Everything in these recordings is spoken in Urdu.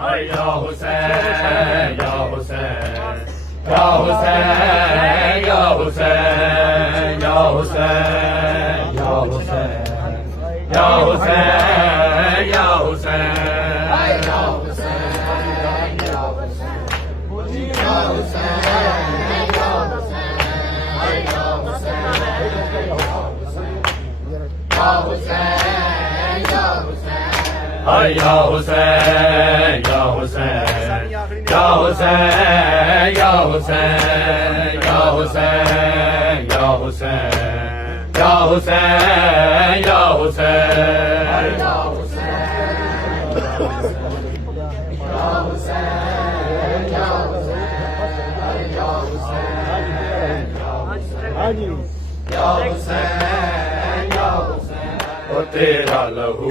یا حسین یا حسین یا حسین یا حسین یا حسین یا حسین یا حسین یا حسین یا حسین یا حسین یا حسین یا حسین یا حسین یا حسین یا حسین یا حسین تیرا لہو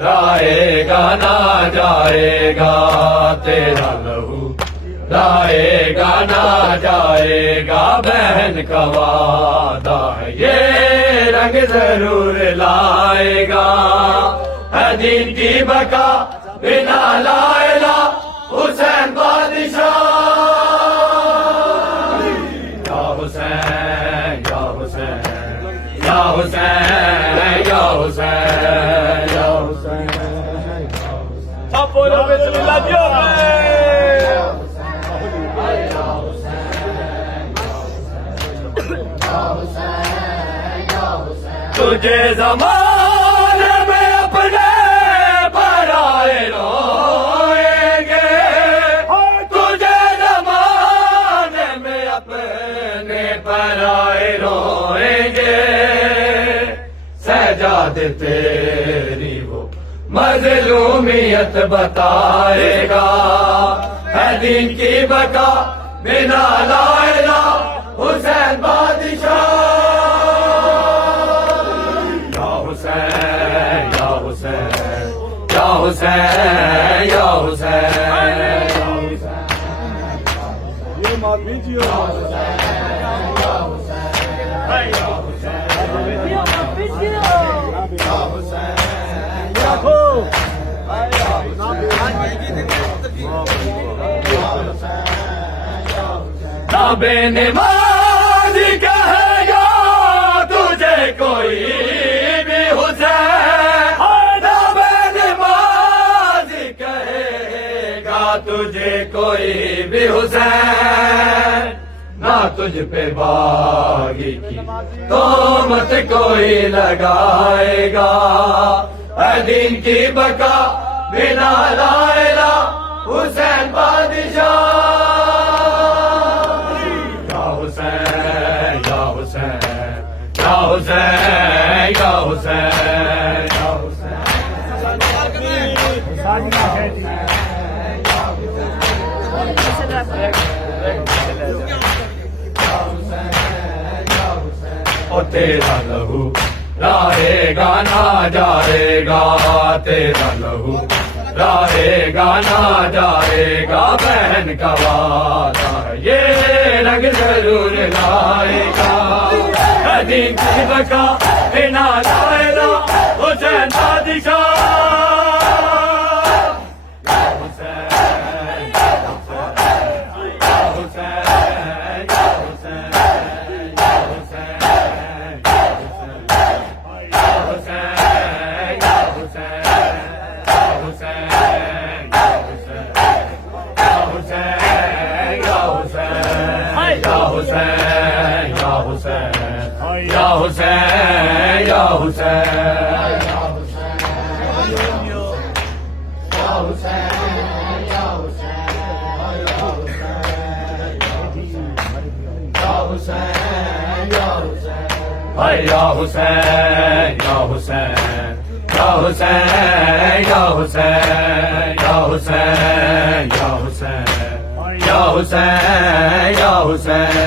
رائے گا نہ جائے گا، تیرا لہو رائے گا نہ جائے گا، بہن کا وعدہ ہے یہ رنگ ضرور لائے گا، ہے دین کی بقا بنا لا الہ حسین بادشاہ یا حسین یا حسین یا حسین یا حسین یا حسین بولو بسم اللہ جو تجھے زمانے میں اپنے پرائے روئیں گے، تجھے زمانے میں اپنے پرائے روئیں گے، سجاد تیری وہ مظلومیت بتائے گا، ہے دین کی بقا بنا لا الہ حسین بادشاہ یا حسین یا حسین یا حسین یا حسین یہ مات بیجیو بے نمازی کہے گا تجھے کوئی بھی حسین، بے نمازی کہے گا تجھے کوئی بھی حسین، نہ تجھ پہ باغی کی تہمت کوئی لگائے گا، ہے دین کی بقا بنا لا الہ حسین بادشاہ یا حسین یا حسین یا حسین یا حسین او تیرا لہو رائے گا نہ جائے گا، تیرا لہو رائے گا نہ جائے گا، بہن کا وعدہ ہے یہ رنگ ضرور لائے گا، ہے دین کی بقا بنا لا الہ حسین بادشاہ یا حسین یا حسین یا حسین یا حسین یا حسین یا حسین یا حسین یا حسین یا حسین یا حسین